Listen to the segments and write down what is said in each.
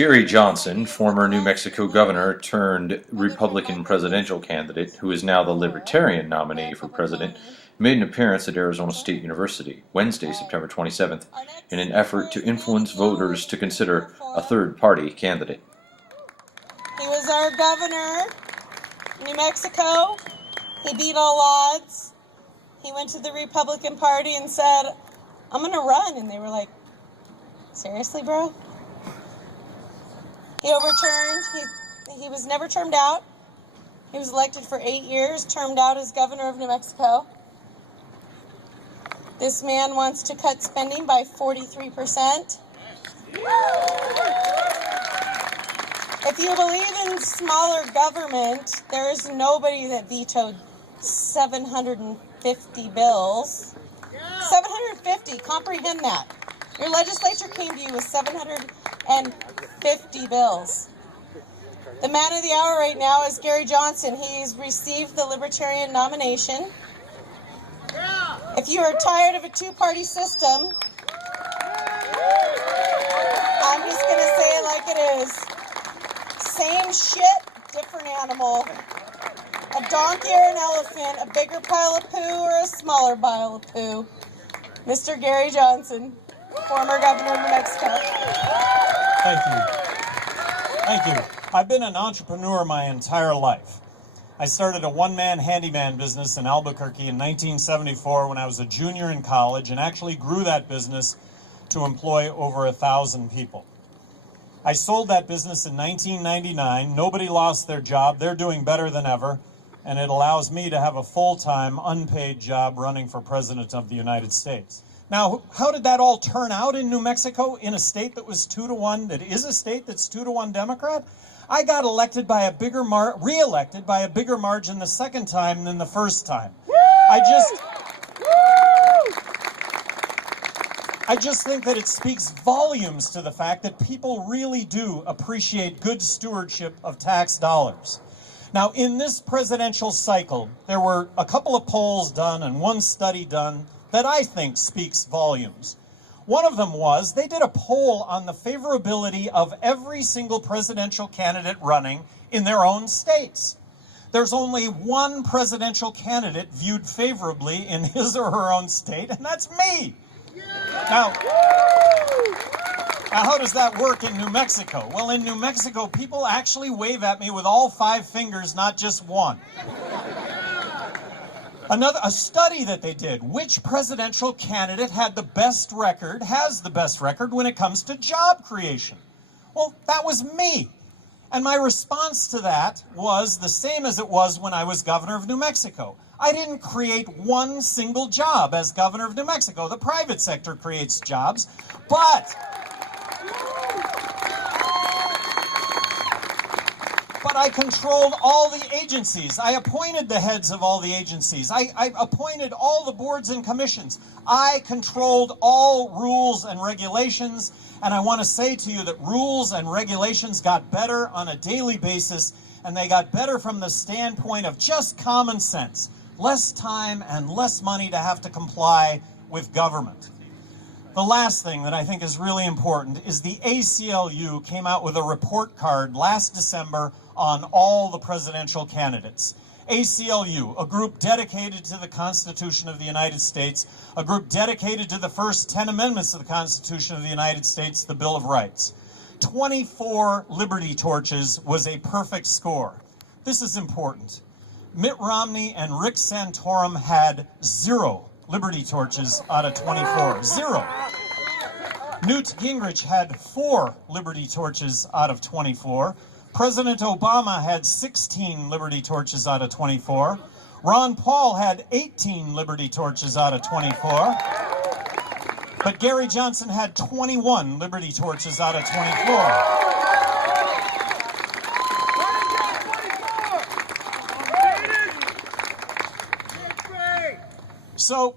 Gary Johnson, former New Mexico governor turned Republican presidential candidate, who is now the Libertarian nominee for president, made an appearance at Arizona State University Wednesday, September 27th, in an effort to influence voters to consider a third-party candidate. He was our governor in New Mexico. He beat all odds. He went to the Republican Party and said, "I'm going to run." And they were like, "Seriously, bro?" He overturned. He was never termed out. He was elected for 8 years, termed out as governor of New Mexico. This man wants to cut spending by 43%. If you believe in smaller government, there is nobody that vetoed 750 bills. 750, comprehend that. Your legislature came to you with 750 bills. The man of the hour right now is Gary Johnson. He's received the Libertarian nomination. If you are tired of a two-party system, I'm just going to say it like it is. Same shit, different animal. A donkey or an elephant, a bigger pile of poo or a smaller pile of poo. Mr. Gary Johnson, former governor of New Mexico. Thank you. Thank you. I've been an entrepreneur my entire life. I started a one-man handyman business in Albuquerque in 1974 when I was a junior in college, and actually grew that business to employ over 1,000 people. I sold that business in 1999. Nobody lost their job. They're doing better than ever, and it allows me to have a full-time, unpaid job running for President of the United States. Now, how did that all turn out in New Mexico, in a state that was 2-1, that is a state that's 2-1 Democrat? I got elected by a bigger re-elected by a bigger margin the second time than the first time. I just think that it speaks volumes to the fact that people really do appreciate good stewardship of tax dollars. Now, in this presidential cycle, there were a couple of polls done and one study done that I think speaks volumes. One of them was, they did a poll on the favorability of every single presidential candidate running in their own states. There's only one presidential candidate viewed favorably in his or her own state, and that's me. Now, how does that work in New Mexico? Well, in New Mexico, people actually wave at me with all 5 fingers, not just one. A study that they did, which presidential candidate has the best record when it comes to job creation? Well, that was me. And my response to that was the same as it was when I was governor of New Mexico. I didn't create one single job as governor of New Mexico. The private sector creates jobs, but I controlled all the agencies. I appointed the heads of all the agencies. I appointed all the boards and commissions. I controlled all rules and regulations, and I want to say to you that rules and regulations got better on a daily basis, and they got better from the standpoint of just common sense. Less time and less money to have to comply with government. The last thing that I think is really important is the ACLU came out with a report card last December on all the presidential candidates. ACLU, a group dedicated to the Constitution of the United States, a group dedicated to the first 10 amendments of the Constitution of the United States, the Bill of Rights. 24 Liberty Torches was a perfect score. This is important. Mitt Romney and Rick Santorum had 0 Liberty Torches out of 24. 0. Newt Gingrich had 4 Liberty Torches out of 24. President Obama had 16 Liberty Torches out of 24. Ron Paul had 18 Liberty Torches out of 24. But Gary Johnson had 21 Liberty Torches out of 24. So,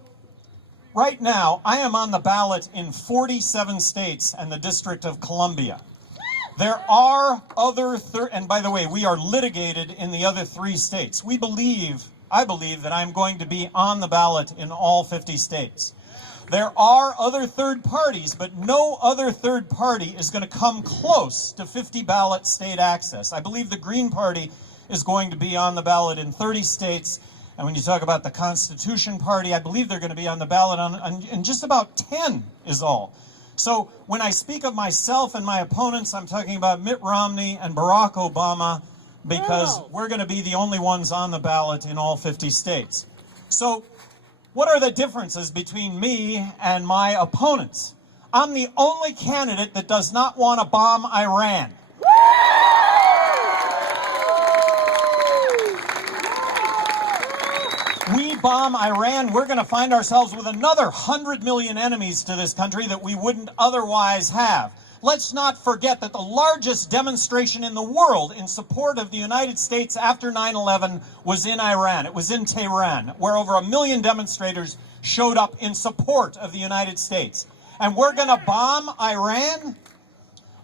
right now, I am on the ballot in 47 states and the District of Columbia. There are other, and by the way, we are litigated in the other 3 states. I believe that I'm going to be on the ballot in all 50 states. There are other third parties, but no other third party is going to come close to 50 ballot state access. I believe the Green Party is going to be on the ballot in 30 states. And when you talk about the Constitution Party, I believe they're going to be on the ballot in just about 10 is all. So when I speak of myself and my opponents, I'm talking about Mitt Romney and Barack Obama, because we're going to be the only ones on the ballot in all 50 states. So what are the differences between me and my opponents? I'm the only candidate that does not want to bomb Iran. We bomb Iran, we're going to find ourselves with another 100 million enemies to this country that we wouldn't otherwise have. Let's not forget that the largest demonstration in the world in support of the United States after 9/11 was in Iran. It was in Tehran, where over 1 million demonstrators showed up in support of the United States. And we're going to bomb Iran?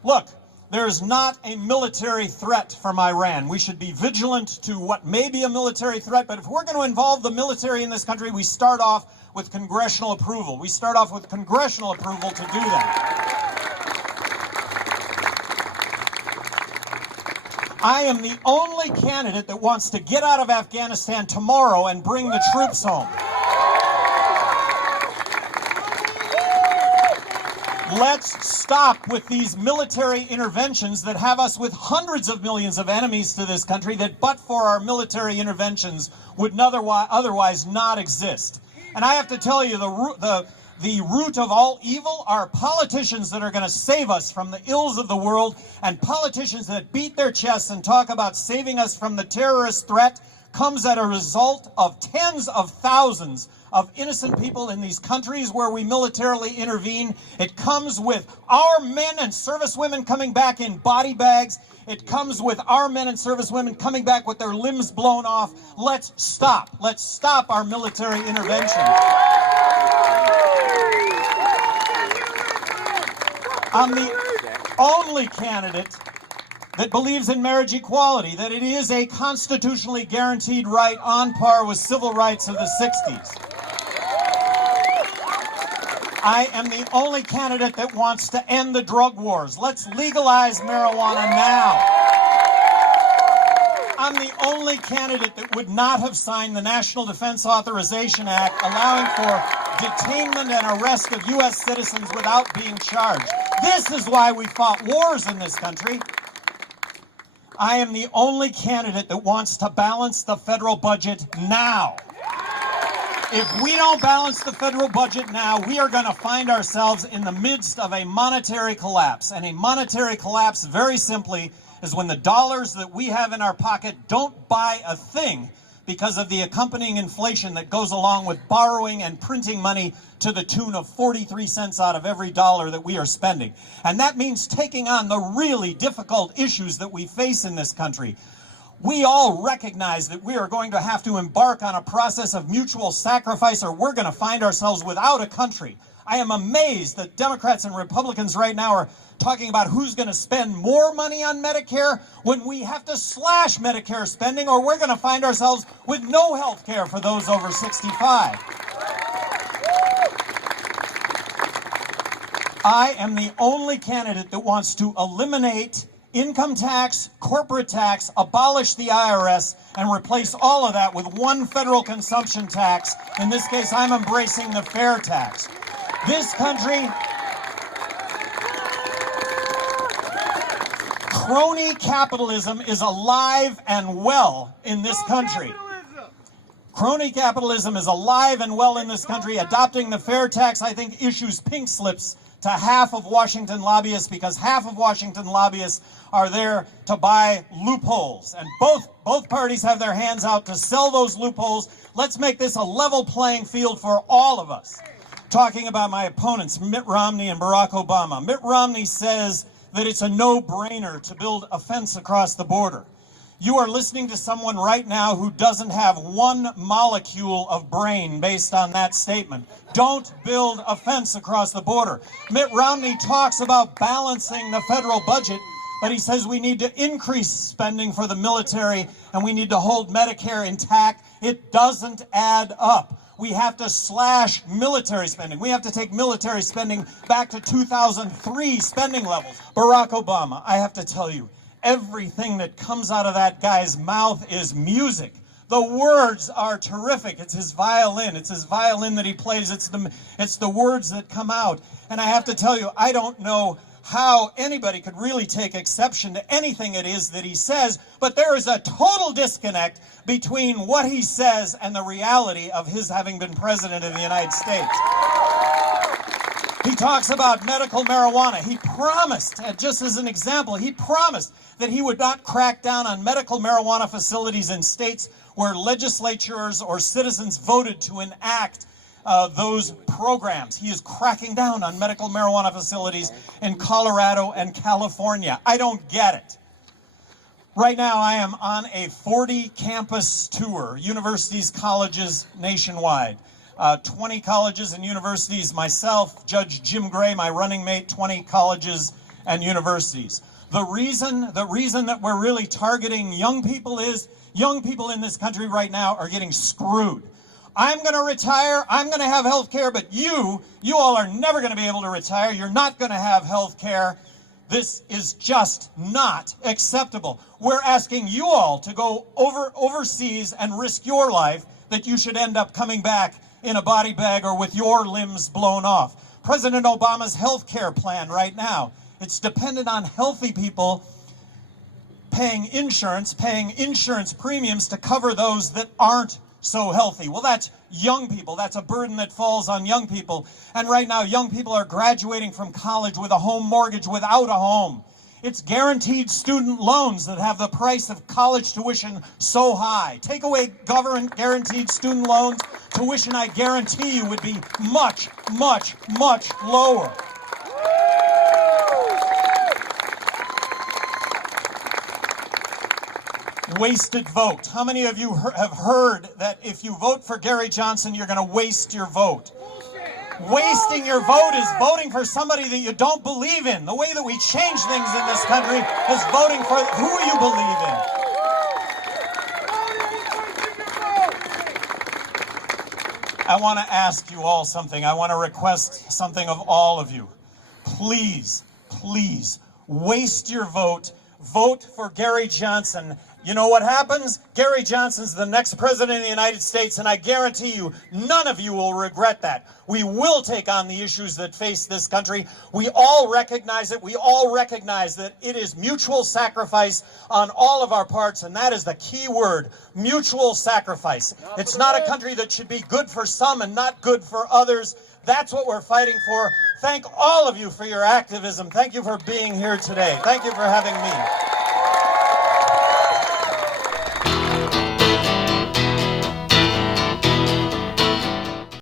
Look, there is not a military threat from Iran. We should be vigilant to what may be a military threat, but if we're going to involve the military in this country, we start off with congressional approval. We start off with congressional approval to do that. I am the only candidate that wants to get out of Afghanistan tomorrow and bring the troops home. Let's stop with these military interventions that have us with hundreds of millions of enemies to this country that, but for our military interventions, would otherwise not exist. And I have to tell you, the root of all evil are politicians that are going to save us from the ills of the world, and politicians that beat their chests and talk about saving us from the terrorist threat comes as a result of tens of thousands of innocent people in these countries where we militarily intervene. It comes with our men and servicewomen coming back in body bags. It comes with our men and servicewomen coming back with their limbs blown off. Let's stop. Let's stop our military intervention. I'm the only candidate that believes in marriage equality, that it is a constitutionally guaranteed right on par with civil rights of the 60s. I am the only candidate that wants to end the drug wars. Let's legalize marijuana now. I'm the only candidate that would not have signed the National Defense Authorization Act, allowing for detainment and arrest of U.S. citizens without being charged. This is why we fought wars in this country. I am the only candidate that wants to balance the federal budget now. If we don't balance the federal budget now, we are going to find ourselves in the midst of a monetary collapse. And a monetary collapse, very simply, is when the dollars that we have in our pocket don't buy a thing because of the accompanying inflation that goes along with borrowing and printing money to the tune of 43 cents out of every dollar that we are spending. And that means taking on the really difficult issues that we face in this country. We all recognize that we are going to have to embark on a process of mutual sacrifice, or we're going to find ourselves without a country. I am amazed that Democrats and Republicans right now are talking about who's going to spend more money on Medicare when we have to slash Medicare spending, or we're going to find ourselves with no health care for those over 65. I am the only candidate that wants to eliminate income tax, corporate tax, abolish the IRS, and replace all of that with one federal consumption tax. In this case, I'm embracing the fair tax. This country, crony capitalism is alive and well in this country. Crony capitalism is alive and well in this country. Adopting the fair tax, I think, issues pink slips to half of Washington lobbyists, because half of Washington lobbyists are there to buy loopholes. And both parties have their hands out to sell those loopholes. Let's make this a level playing field for all of us. Talking about my opponents, Mitt Romney and Barack Obama. Mitt Romney says that it's a no-brainer to build a fence across the border. You are listening to someone right now who doesn't have one molecule of brain based on that statement. Don't build a fence across the border. Mitt Romney talks about balancing the federal budget, but he says we need to increase spending for the military and we need to hold Medicare intact. It doesn't add up. We have to slash military spending. We have to take military spending back to 2003 spending levels. Barack Obama, I have to tell you, everything that comes out of that guy's mouth is music. The words are terrific. It's his violin. It's his violin that he plays. It's the words that come out. And I have to tell you, I don't know how anybody could really take exception to anything it is that he says, but there is a total disconnect between what he says and the reality of his having been president of the United States. He talks about medical marijuana. He promised, just as an example, he promised that he would not crack down on medical marijuana facilities in states where legislatures or citizens voted to enact those programs. He is cracking down on medical marijuana facilities in Colorado and California. I don't get it. Right now, I am on a 40-campus tour, universities, colleges nationwide. 20 colleges and universities, myself, Judge Jim Gray, my running mate, 20 colleges and universities. The reason that we're really targeting young people is young people in this country right now are getting screwed. I'm going to retire, I'm going to have health care, but you all are never going to be able to retire. You're not going to have health care. This is just not acceptable. We're asking you all to go overseas and risk your life that you should end up coming back in a body bag or with your limbs blown off. President Obama's health care plan right now, it's dependent on healthy people paying insurance premiums to cover those that aren't so healthy. Well, that's young people. That's a burden that falls on young people. And right now, young people are graduating from college with a home mortgage without a home. It's guaranteed student loans that have the price of college tuition so high. Take away government guaranteed student loans, tuition, I guarantee you, would be much, much, much lower. Wasted vote. How many of you have heard that if you vote for Gary Johnson, you're going to waste your vote? Wasting your vote is voting for somebody that you don't believe in. The way that we change things in this country is voting for who you believe in. I want to ask you all something. I want to request something of all of you. Please, please, waste your vote. Vote for Gary Johnson. You know what happens? Gary Johnson's the next president of the United States, and I guarantee you, none of you will regret that. We will take on the issues that face this country. We all recognize it. We all recognize that it is mutual sacrifice on all of our parts, and that is the key word, mutual sacrifice. It's not a country that should be good for some and not good for others. That's what we're fighting for. Thank all of you for your activism. Thank you for being here today. Thank you for having me.